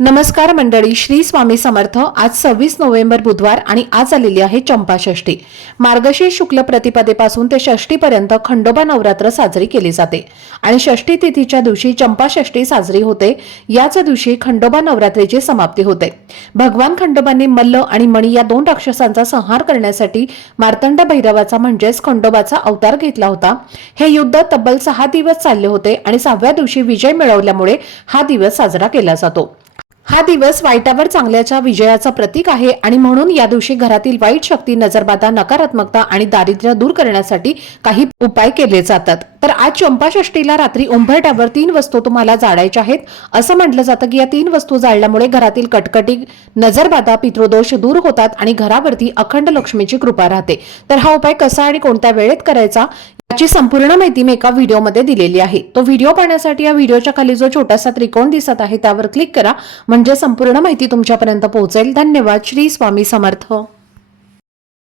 नमस्कार मंडळी श्री स्वामी समर्थ. आज सव्वीस नोव्हेंबर बुधवार आणि आज आलेली आहे चंपाषष्ठी मार्गशीर्ष शुक्ल प्रतिपदेपासून ते षष्टीपर्यंत खंडोबा नवरात्र साजरी केली जाते. आणि षष्ठी तिथीच्या दिवशी चंपाषष्ठी साजरी होते. याच दिवशी खंडोबा नवरात्रीची समाप्ती होते. भगवान खंडोबांनी मल्ल आणि मणी या दोन राक्षसांचा संहार करण्यासाठी मार्तंड भैरवाचा म्हणजेच खंडोबाचा अवतार घेतला होता. हे युद्ध तब्बल सहा दिवस चालले होते आणि सहाव्या दिवशी विजय मिळवल्यामुळे हा दिवस साजरा केला जातो. हा दिवस वाईटावर चांगल्याच्या विजयाचं प्रतीक आहे आणि म्हणून या दिवशी घरातील वाईट शक्ती नजरबाधा नकारात्मकता आणि दारिद्र्य दूर करण्यासाठी काही उपाय केले जातात. तर आज चंपाषष्टीला रात्री उंबरट्यावर तीन वस्तू तुम्हाला जाळायच्या आहेत. असं म्हटलं जातं की या तीन वस्तू जाळल्यामुळे घरातील कटकटी नजरबाधा पितृदोष दूर होतात आणि घरावरती अखंड लक्ष्मीची कृपा राहते. तर हा उपाय कसा आणि कोणत्या वेळेत करायचा याची संपूर्ण माहिती मी एका व्हिडिओमध्ये दिलेली आहे. तो व्हिडिओ पाहण्यासाठी या व्हिडिओच्या खाली जो छोटासा त्रिकोण दिसत आहे त्यावर क्लिक करा. म्हणजे संपूर्ण माहिती तुमच्यापर्यंत पोहोचेल. धन्यवाद. श्री स्वामी समर्थ.